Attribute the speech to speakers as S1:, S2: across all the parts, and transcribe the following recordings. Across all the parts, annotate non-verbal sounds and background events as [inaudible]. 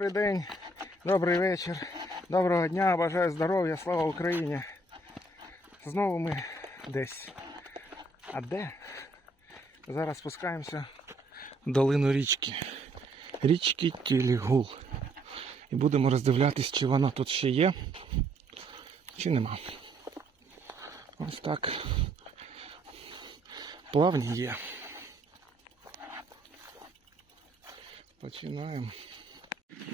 S1: Добрий день, добрий вечір, доброго дня, бажаю здоров'я, слава Україні. Знову ми десь. А де? Зараз спускаємося в долину річки. Річки Тілігул. І будемо роздивлятись, чи вона тут ще є, чи нема. Ось так. Плавні є. Починаємо.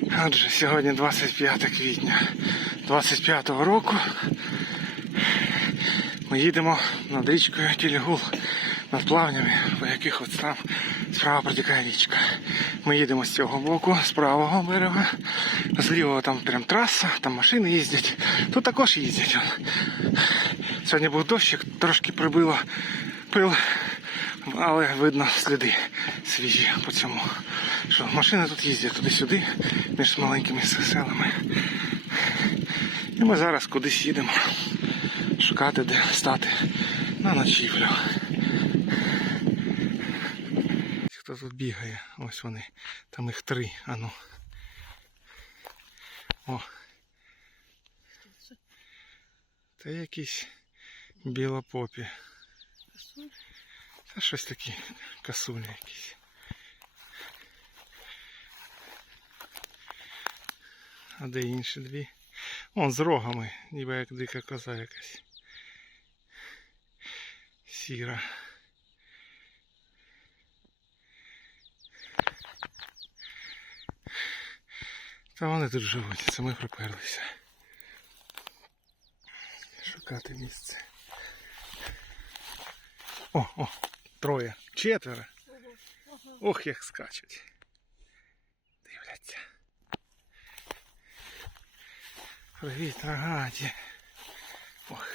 S1: Отже, сьогодні 25 квітня 25-го року. Ми їдемо над річкою Тілігул, над плавнями, по яких от там справа протікає річка. Ми їдемо з цього боку, з правого берега. З лівого там прям траса, там машини їздять. Тут також їздять. Сьогодні був дощик, трошки прибило пил, але видно сліди свіжі по цьому. Що машини тут їздять туди-сюди, між маленькими селами. І ми зараз кудись їдемо шукати, де стати на ночівлю. Хто тут бігає? Ось вони. Там їх три. Ану. О. Це якісь білопопі. Це щось такі касулі якісь. А де інші дві? Вон з рогами, ніби як дика коза якась. Сіра. Та вони тут живуть, це ми приперлися. Шукати місце. О, о, троє. Четверо. Ох, як скачуть. Дивляться. Привіт, рогаті. Ох.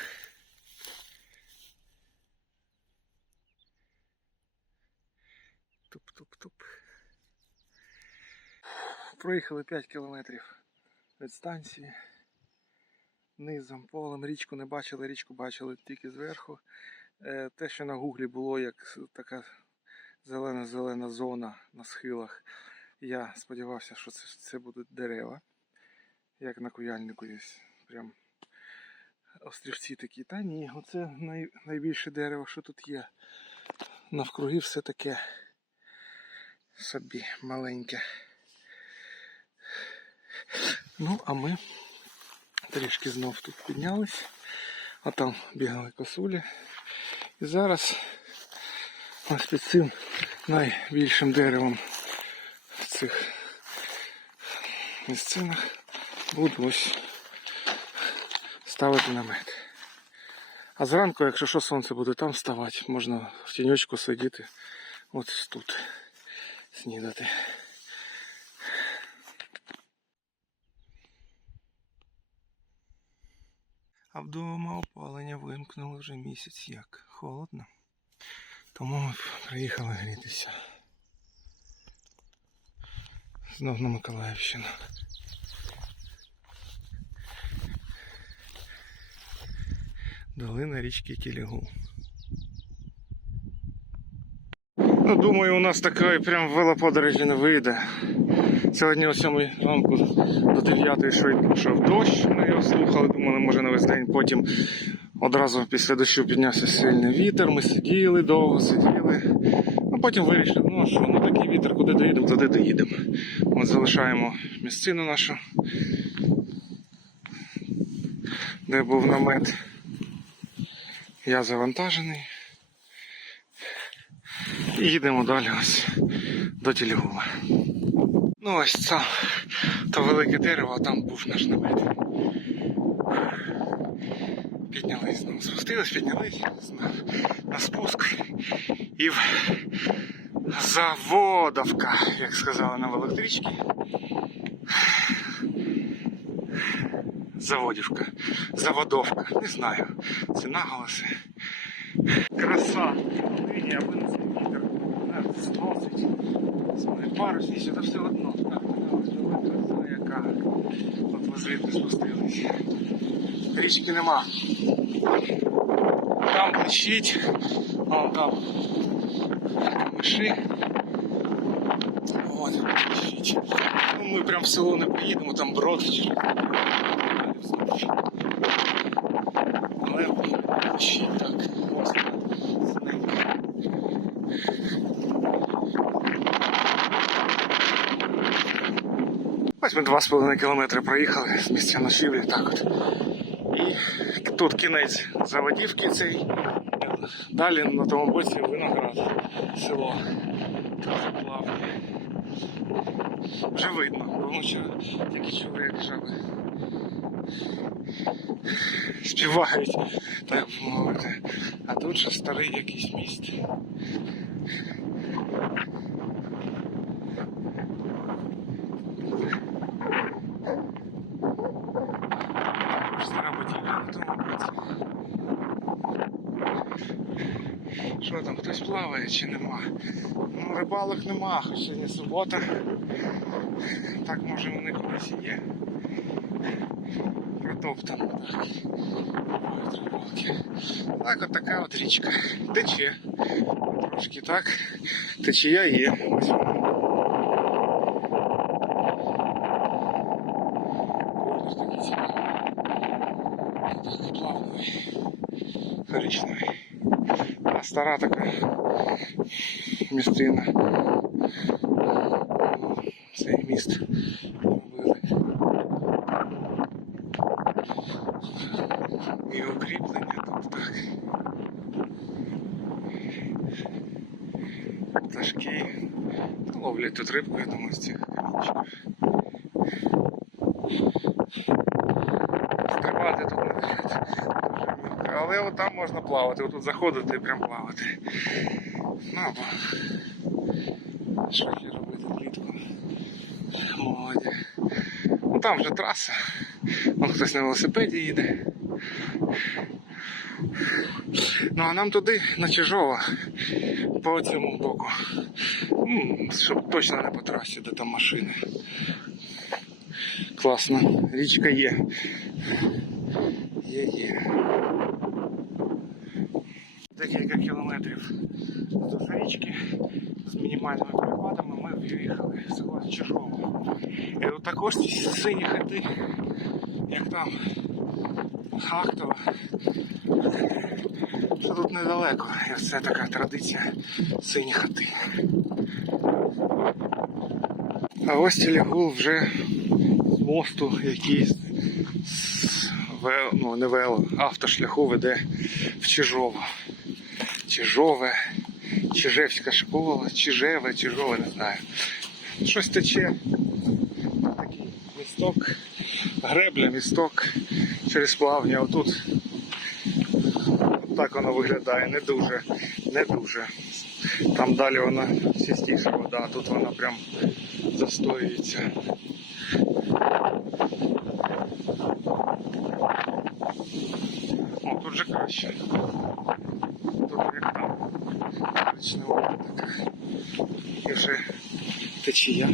S1: Туп-туп-туп. Проїхали 5 кілометрів від станції. Низом, полем, річку не бачили, річку бачили тільки зверху. Е, Те, що на гуглі було як така зелена-зелена зона на схилах. Я сподівався, що це, це будуть дерева, як на куяльнику є. Прям острівці такі. Та ні, оце най, найбільше дерево, що тут є. Навкруги все таке собі маленьке. Ну, а ми трішки знов тут піднялись, а там бігали косулі. І зараз ось під цим найбільшим деревом в цих місцинах буду ставити намет. А зранку, якщо що сонце буде там вставати, можна в тіньочку сидіти от тут снідати. А вдома опалення вимкнули вже місяць як. Холодно. Тому ми приїхали грітися. Знов на Миколаївщину. Долина річки Тілігу. Ну, думаю, у нас такої прям велоподорожі не вийде. Сьогодні о 7 ранку до 9 йшов, дощ, ми його слухали, думали, може на весь день. Потім одразу після дощу піднявся сильний вітер, ми сиділи, довго сиділи. А потім вирішили, ну що, ну такий вітер, куди доїдемо, туди доїдемо. От залишаємо місцину нашу, де був намет. Я завантажений. І їдемо далі ось до Тілігула. Ну ось це то велике дерево, а там був наш намет. Піднялись, знову спустились, піднялись на, на спуск. І в Заводовка, як сказали на електричці. Заводівка. Заводовка. Не знаю. Це наголоси. Краса. Не цей вітер. Зносить. Своє парусність, це все одно. Краса яка. От ми звідти спустились. Річки нема. Там блищить, вон там миші. От, блищить. Ну, ми прям в село не приїдемо, там брод чи що. Але ще так класно. Синенько. Ось ми 2,5 кілометри проїхали з місця ночівлі, так от. І тут кінець заводівки цей. Далі на тому боці виноград, село. Тут плавні. Вже видно, тому що тільки чули, як жаби співають, так би мовити. А тут ще старий якийсь міст. Також стара будівля на тому боці. Що там, чи нема? Ну, рибалок нема, хоч сьогодні субота. Так може вони колись і є. Протоптано так. Так от така от річка. Тече. Трошки так. Течія є. Ось вона. А стара така місцина. Цей міст робили. І укріплення тут так. Пташки. Ловлять тут рибку, я думаю, з цих камінчиків. Стрибати тут не. Але там можна плавати. Отут заходити і прям плавати. Ну або що ще робити влітку. Молоді. Ну там вже траса. Вон хтось на велосипеді їде. Ну а нам туди на Чижова по цьому боку. Щоб точно не по трасі, де там машини. Класно. Річка є. Є, є. Декілька кілометрів до річки з мінімальними перепадами ми виїхали село Чижово. І от також ці сині хати, як там Хактова. Це тут недалеко. І це така традиція сині хати. А ось телегул вже з мосту, який з ну не вел, автошляху веде в Чижово. Чижове, Чижевська школа, Чижеве, Чижове, не знаю. Щось тече. Такий місток, гребля, місток через плавня. Отут так воно виглядає, не дуже, не дуже. Там далі вона чистіша вода, а тут вона прям застоюється. О, тут же краще. Там. Коричнева. І вже течія.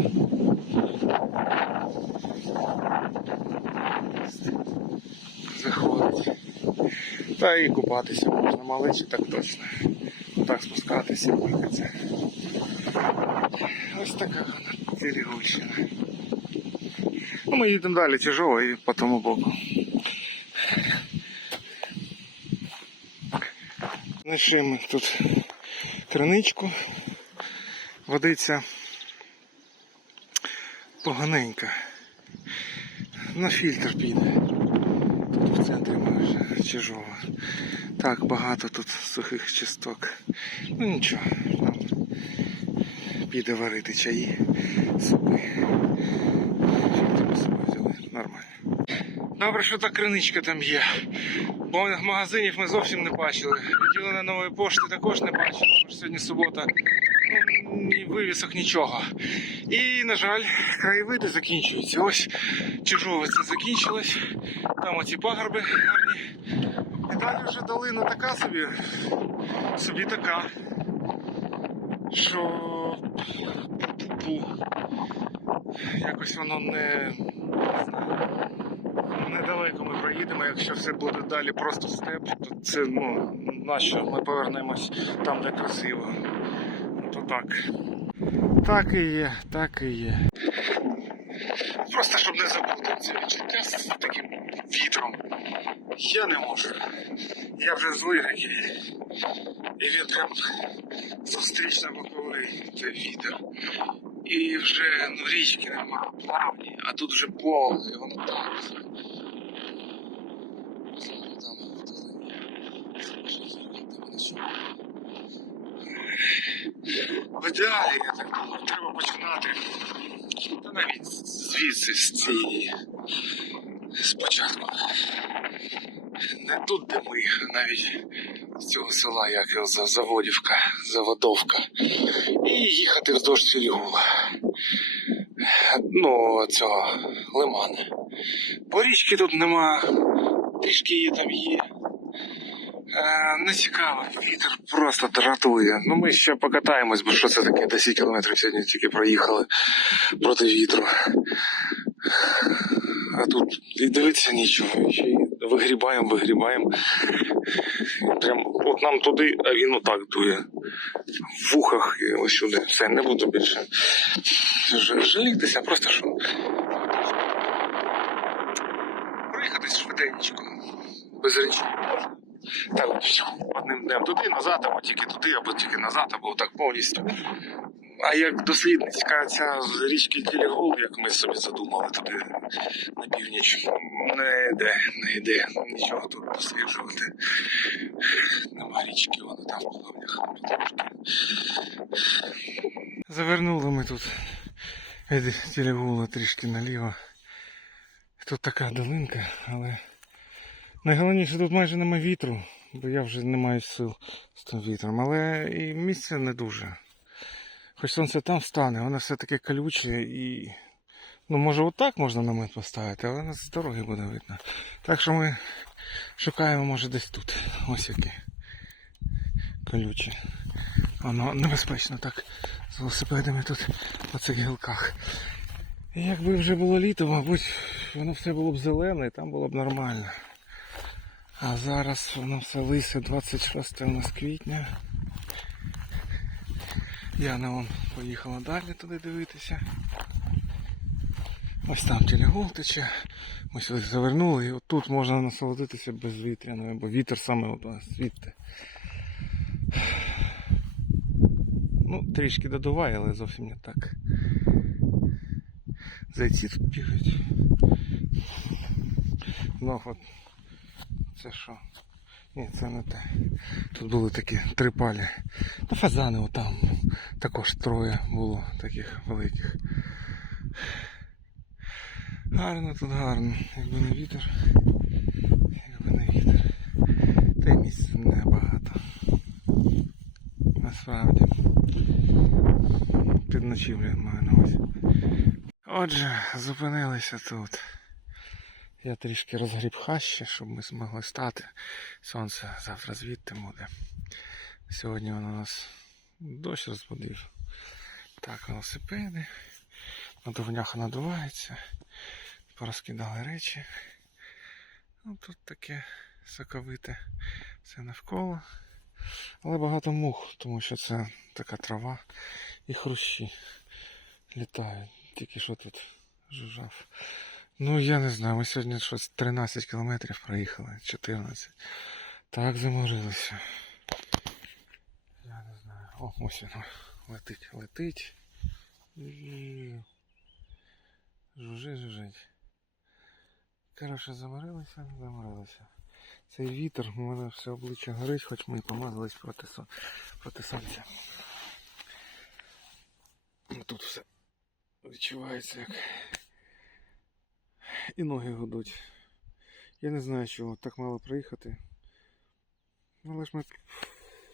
S1: Заходить. Та і купатися можна, малечі так точно. Так спускатися тільки. Ось така вона Терегульщина. Ну, ми їдемо далі тяжово і по тому боку. Знайшли ми тут криничку. Водиця поганенька. На фільтр піде. Тут в центрі майже чижова. Так, багато тут сухих часток. Ну нічого, там піде варити чаї, супи. Фільтр ми з собою взяли, нормально. Добре, що та криничка там є. Бо магазинів ми зовсім не бачили. Відділення нової пошти також не бачили, тому що сьогодні субота. Ну, ні вивісок, нічого. І, на жаль, краєвиди закінчуються. Ось Чижове це закінчилось. Там оці пагорби гарні. І далі вже долина така собі, собі така. Що пу-пу-пу. Якось воно не. Недалеко ми проїдемо, якщо все буде далі просто степ, то це ну нащо ми повернемось там, де красиво. Ну то так. Так і є, так і є. не забуду це відчуття з таким вітром. Я не можу. Я вже звик, і, і він прям зустрічно боковий, це вітер. І вже ну, річки нема, плавні, а тут вже поле, і воно так. все. Там, там, Ідеалі, я так думаю, треба починати. Та навіть звідси, з цієї спочатку. Не тут, де ми, навіть з цього села, як за Заводівка, Заводовка. І їхати вздовж Цілігула. Ну, цього лимана. Бо річки тут нема, трішки її там є. Не цікаво, вітер просто дратує. Ну ми ще покатаємось, бо що це таке? 10 кілометрів сьогодні тільки проїхали проти вітру. А тут і дивитися нічого. Ще вигрібаємо, вигрібаємо. Прям от нам туди, а він отак дує. В вухах і ось сюди. Все, не буду більше жалітися, просто що. Проїхатись швиденько. Без речі. Так, одним днем туди, назад, або тільки туди, або тільки назад, або так повністю. А як дослідницька ця річки Кілігул, як ми собі задумали туди на північ, не йде, не йде. Нічого тут досліджувати. Нема річки, вона там в трошки. Завернули ми тут від Кілігула трішки наліво. Тут така долинка, але найголовніше тут майже нема вітру, бо я вже не маю сил з тим вітром. Але і місце не дуже. Хоч сонце там встане, воно все таке колюче і. Ну, може, отак можна намет поставити, але з дороги буде видно. Так що ми шукаємо, може, десь тут. Ось яке. Колюче. Воно небезпечно так з велосипедами тут по цих гілках. Якби вже було літо, мабуть, воно все було б зелене і там було б нормально. А зараз воно все лисе 26 у нас квітня. Яна вон поїхала далі туди дивитися. Ось там телегол тече. Ми сюди завернули і отут можна насолодитися безвітряною, бо вітер саме от у нас звідти. Ну, трішки додуває, але зовсім не так. Зайці тут бігають. Ну от. Це що? Ні, це не те. Тут були такі три палі. Та фазани отам. Також троє було таких великих. Гарно тут гарно. Якби не вітер. Якби не вітер. Та й місць небагато. Насправді. Під ночівлю маю на увазі. Отже, зупинилися тут. Я трішки розгріб хащі, щоб ми змогли стати. Сонце завтра звідти буде. Сьогодні воно нас дощ розбудив. Так, велосипеди. Надувняха надувається. Порозкидали речі. Ну, тут таке соковите все навколо. Але багато мух, тому що це така трава і хрущі літають. Тільки що тут жужжав. Ну, я не знаю, ми сьогодні щось 13 кілометрів проїхали, 14. Так заморилися. Я не знаю. О, ось воно. Летить, летить. Жужить, жужить. Коротше, заморилися, заморилися. Цей вітер, у мене все обличчя горить, хоч ми і помазались проти, проти сонця. Тут все відчувається як і ноги гудуть. Я не знаю, чого так мало проїхати. Але ж ми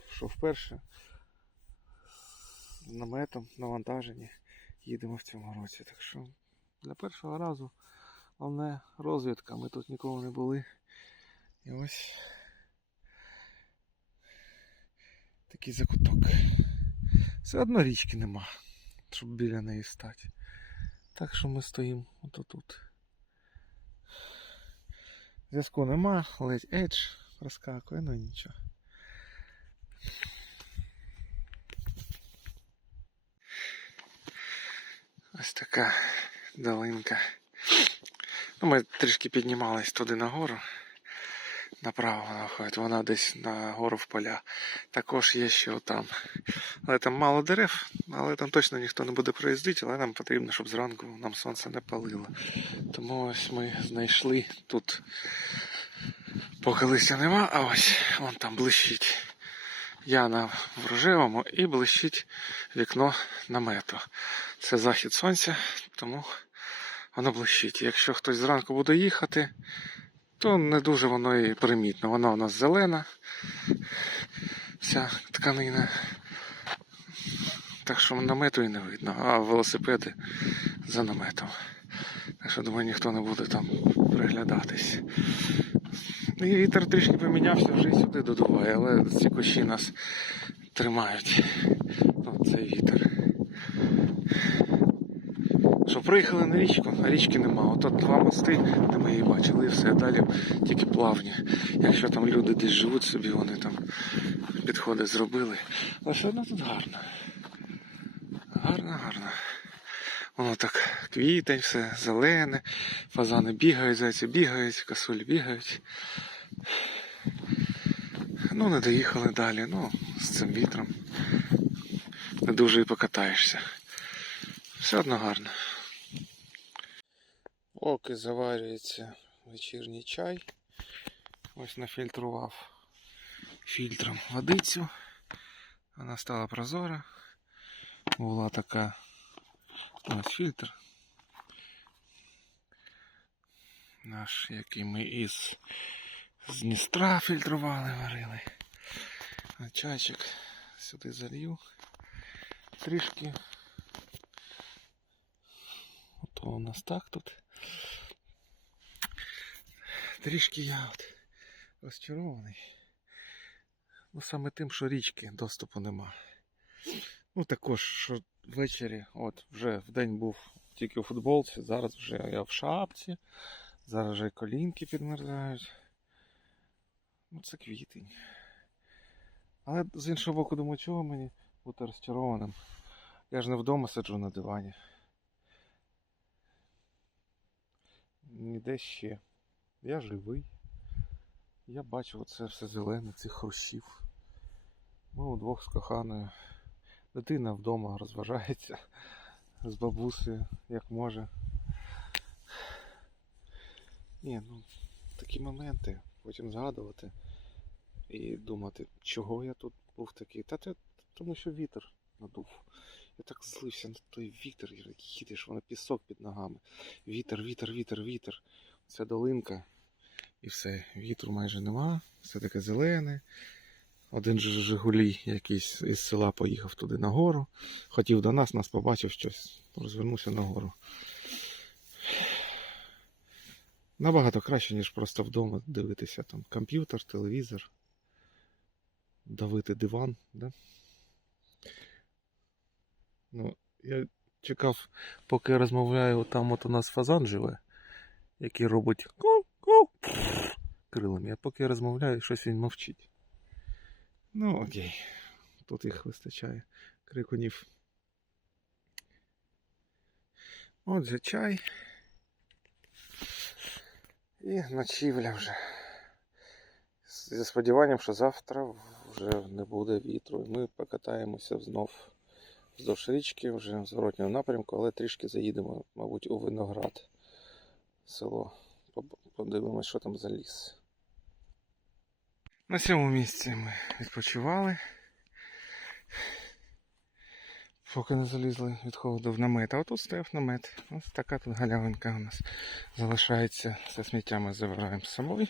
S1: що вперше з наметом навантажені їдемо в цьому році. Так що для першого разу головне розвідка. Ми тут ніколи не були. І ось такий закуток. Все одно річки нема, щоб біля неї стати. Так що ми стоїмо отут. Зв'язку нема, ледь едж розкакує, ну нічого. Ось така долинка. Ну, ми трішки піднімались туди нагору. Направо вона виходить, вона десь на гору в поля. Також є ще там. Але там мало дерев, але там точно ніхто не буде проїздити, але нам потрібно, щоб зранку нам сонце не палило. Тому ось ми знайшли тут. Поки листя нема, а ось вон там блищить. Я на в рожевому і блищить вікно намету. Це захід сонця, тому воно блищить. Якщо хтось зранку буде їхати, то не дуже воно і примітно. Вона у нас зелена, вся тканина. Так що намету і не видно, а велосипеди за наметом. Так що думаю, ніхто не буде там приглядатись. І вітер трішки помінявся, вже і сюди додуває, але ці кущі нас тримають. Ну, цей вітер. Що приїхали на річку, а річки нема. Ото два мости, де ми її бачили, і все. Далі тільки плавні. Якщо там люди десь живуть собі, вони там підходи зробили. Але все одно тут гарно. Гарно, гарно. Воно так квітень, все зелене, фазани бігають, зайці бігають, косулі бігають. Ну, не доїхали далі, ну, з цим вітром. Не дуже і покатаєшся. Все одно гарно. Поки заварюється вечірній чай. Ось нафільтрував фільтром водицю. Вона стала прозора. Була така ось фільтр. Наш, який ми із Дністра фільтрували, варили. А чайчик сюди залью. Трішки. Ото у нас так тут. Трішки я от розчарований. Ну саме тим, що річки доступу нема. Ну також, що ввечері, от вже в день був тільки у футболці, зараз вже я в шапці, зараз вже колінки підмерзають. Ну це квітень. Але з іншого боку, думаю, чого мені бути розчарованим. Я ж не вдома сиджу на дивані. Ніде ще. Я живий. Я бачу оце все зелене, цих хрущів. Ми удвох з коханою. Дитина вдома розважається [laughs] з бабусею, як може. Ні, ну такі моменти потім згадувати і думати, чого я тут був такий. Та те, тому що вітер надув. Я так злився на той вітер, їдеш, воно пісок під ногами. Вітер, вітер, вітер, вітер. Ця долинка. І все, вітру майже нема, все таке зелене. Один же Жигулі якийсь із села поїхав туди нагору. Хотів до нас, нас побачив щось, розвернувся нагору. Набагато краще, ніж просто вдома дивитися там комп'ютер, телевізор, давити диван. Да? Ну, я чекав, поки я розмовляю, там от у нас фазан живе, який робить ку-ку крилами. А поки я розмовляю, щось він мовчить. Ну, окей. Тут їх вистачає. Крикунів. Отже, чай. І ночівля вже. Зі сподіванням, що завтра вже не буде вітру. І ми покатаємося знов вздовж річки, вже в зворотньому напрямку, але трішки заїдемо, мабуть, у Виноград село. Подивимось, що там за ліс. На цьому місці ми відпочивали. Поки не залізли від холоду в намет. А отут стояв намет. Ось така тут галявинка у нас залишається. Все сміття ми забираємо з собою.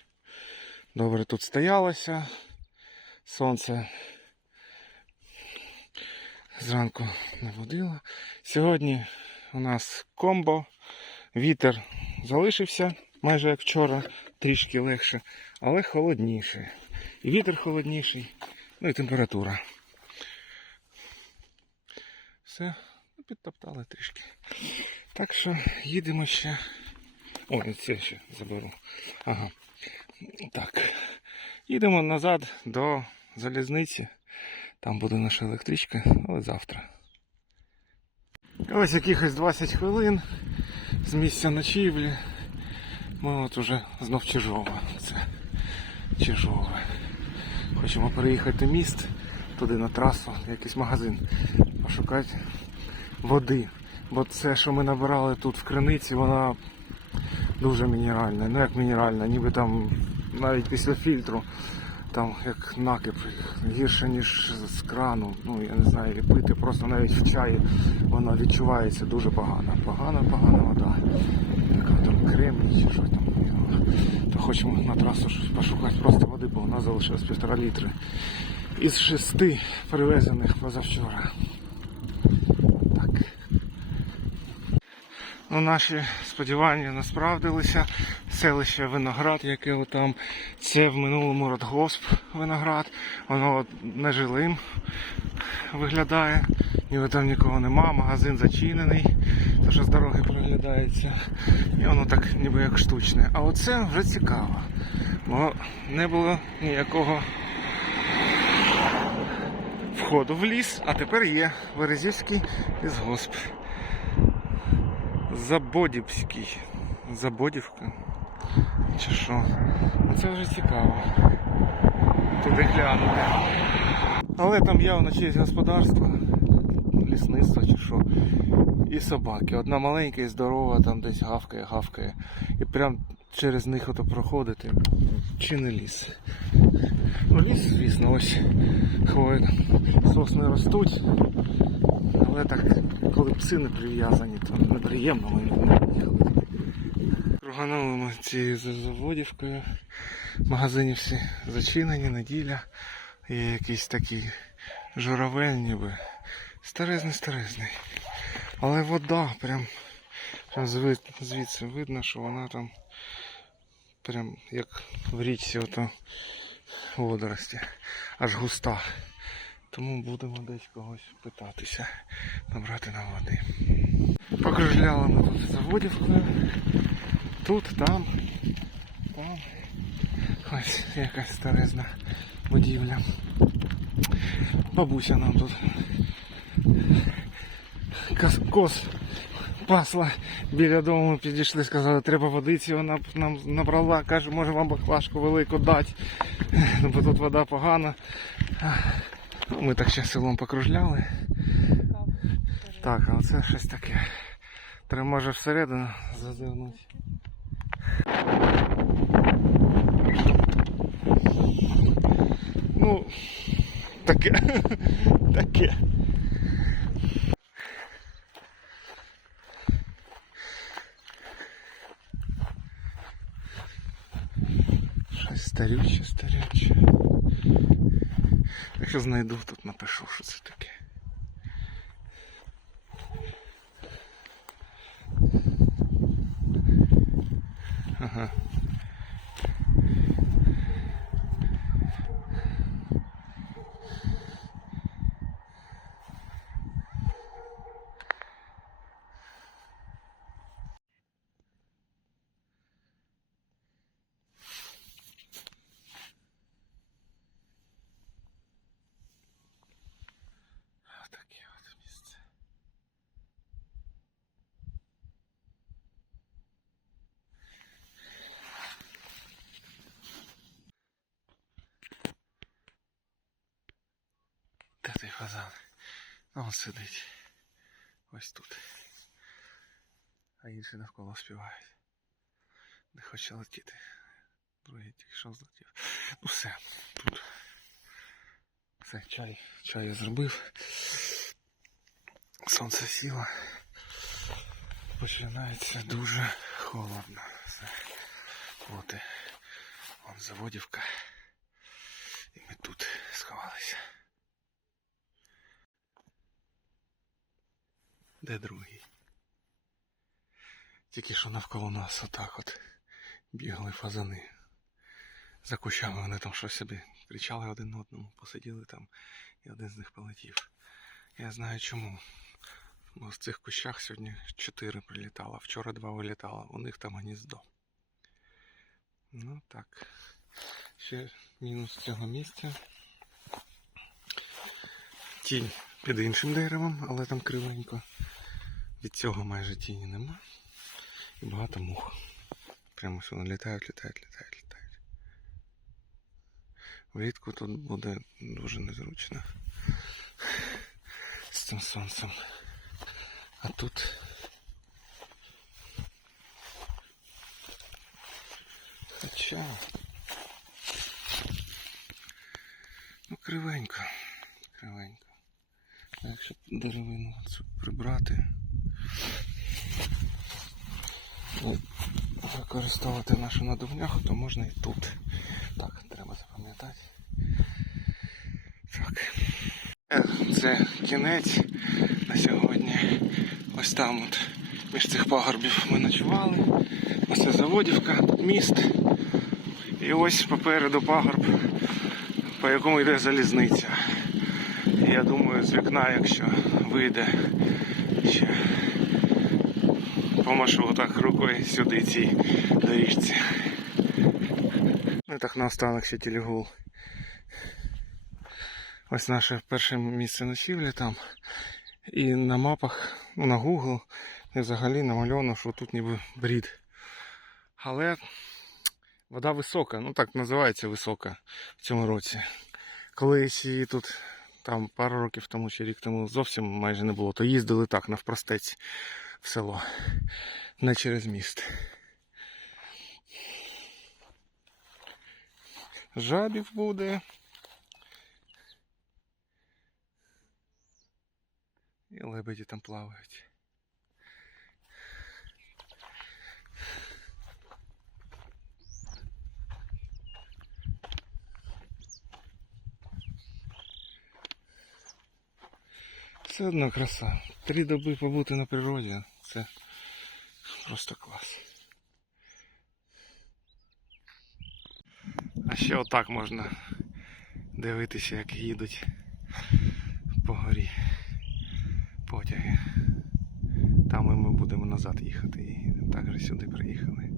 S1: Добре тут стоялося. Сонце зранку не будило. Сьогодні у нас комбо. Вітер залишився майже як вчора, трішки легше, але холодніше. І вітер холодніший, ну і температура. Все, ну, підтоптали трішки. Так що їдемо ще. Ой, це ще заберу. Ага. Так. Їдемо назад до залізниці. Там буде наша електричка, але завтра. Ось якихось 20 хвилин з місця ночівлі. Ми от уже знов Чижова. Це Чижове. Хочемо переїхати міст, туди на трасу, якийсь магазин, пошукати води. Бо це, що ми набирали тут в криниці, вона дуже мінеральна. Ну як мінеральна, ніби там навіть після фільтру, там як накип, гірше, ніж з крану. Ну я не знаю, і пити просто навіть в чаї вона відчувається дуже погано. Погана, погана вода. Яка там кремній чи що там. То хочемо на трасу пошукати просто води, бо у нас залишилось півтора літри. Із шести привезених позавчора. Ну, наші сподівання не справдилися. Селище Виноград, яке отам, це в минулому радгосп Виноград. Воно нежилим виглядає. Ніби там нікого нема, магазин зачинений, то що з дороги проглядається. І воно так ніби як штучне. А оце вже цікаво. Бо не було ніякого входу в ліс, а тепер є Березівський лісгосп. Забодівський. Забодівка. Чи що? Ну, Це вже цікаво. Туди глянути. Але там явно чиєсь господарство, лісництво чи що. І собаки. Одна маленька і здорова, там десь гавкає, гавкає. І прям через них ото проходити. Чи не ліс? Ну ліс, звісно, ось хвої сосни ростуть. Але так, коли пси не прив'язані, то неприємно ми не приїхали. Ми цією заводівкою. Магазині всі зачинені, неділя. Є якийсь такий журавель ніби. Старезний, старезний. Але вода прям, прям звідси видно, що вона там прям як в річці ото водорості. Аж густа. Тому будемо десь когось питатися, набрати на води. Покружляли ми тут заводівкою. Тут, там, там. Ось якась старезна будівля. Бабуся нам тут кос, пасла біля дому, підійшли, сказали, треба водиці, вона нам набрала, каже, може вам баклажку велику дати, ну, бо тут вода погана. Ну, Ми так ще селом покружляли. Так, а оце щось таке. Треба може всередину зазирнути. Ну, таке. таке. Щось старюче, старюче. Якщо знайду, тут напишу, що це таке. Ага. Таке Фазан? А он сидить. Ось тут. А інші навколо співають. Не хоче летіти. Другий тільки що злетів. Ну все, тут. Все, чай, чай я зробив. Сонце сіло. Починається дуже холодно. Все. От і вон заводівка. І ми тут сховалися. Де другий? Тільки що навколо нас отак от бігали фазани. За кущами вони там щось собі кричали один одному, посиділи там, і один з них полетів. Я знаю чому. Бо в цих кущах сьогодні чотири прилітало, вчора два вилітало, у них там гніздо. Ну так. Ще мінус цього місця. Тінь під іншим деревом, але там кривенько. Від цього майже тіні нема. І багато мух. прямо сюди. Літають, літають, літають, літають. Влітку тут буде дуже незручно. З цим сонцем. А тут. Хоча. Ну, кривенько. Кривенько. Якщо деревину цю прибрати. і Використовувати нашу надувняху, то можна і тут. Так, треба запам'ятати. Так. Це кінець на сьогодні. Ось там от між цих пагорбів ми ночували. Ось це заводівка, тут міст. І ось попереду пагорб, по якому йде залізниця. Я думаю, з вікна, якщо вийде ще помашу отак рукою сюди цій доріжці. Ну так наостанок ще телегул. Ось наше перше місце ночівлі там. І на мапах, ну на Google, і взагалі намальовано, що тут ніби брід. Але вода висока, ну так називається висока в цьому році. Колись її тут там пару років тому чи рік тому зовсім майже не було, то їздили так навпростець в село, не через міст. Жабів буде. І лебеді там плавають. Все одно краса. Три доби побути на природі це просто клас. А ще отак можна дивитися, як їдуть по горі потяги. Там і ми будемо назад їхати і також сюди приїхали.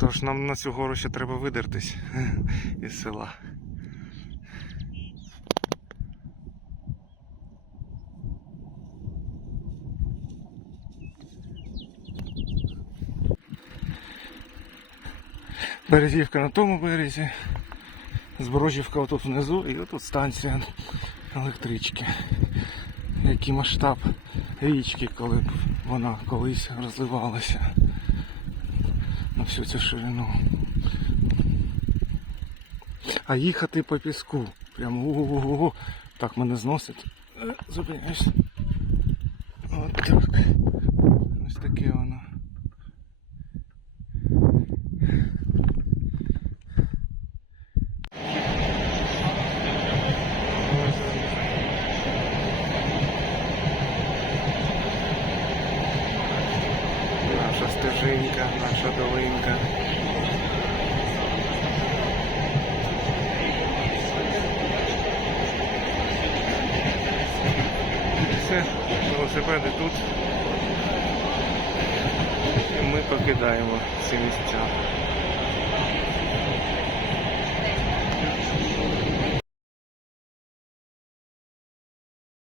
S1: Тож нам на цю гору ще треба видертись [laughs] із села. Березівка на тому березі, Зборожівка отут внизу і отут станція електрички. Який масштаб річки, коли б вона колись розливалася на всю цю ширину. А їхати по піску. Прямо ого-го. Так мене зносить. Е, Зупиняюсь. От так. Ось таке воно.